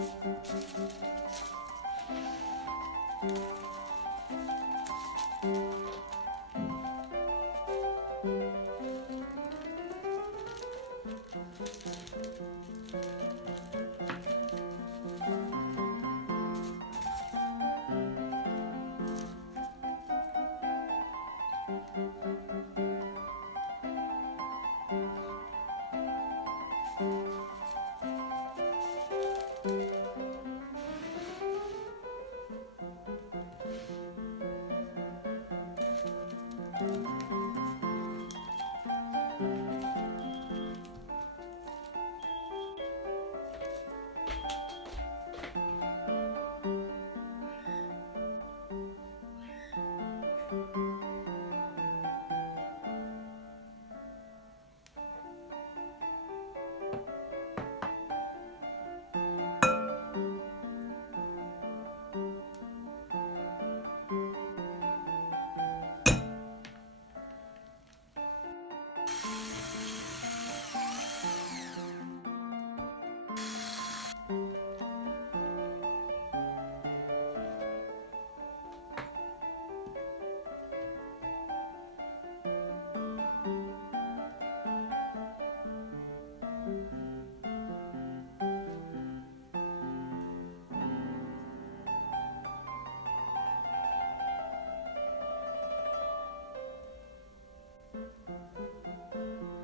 Thank you. うん。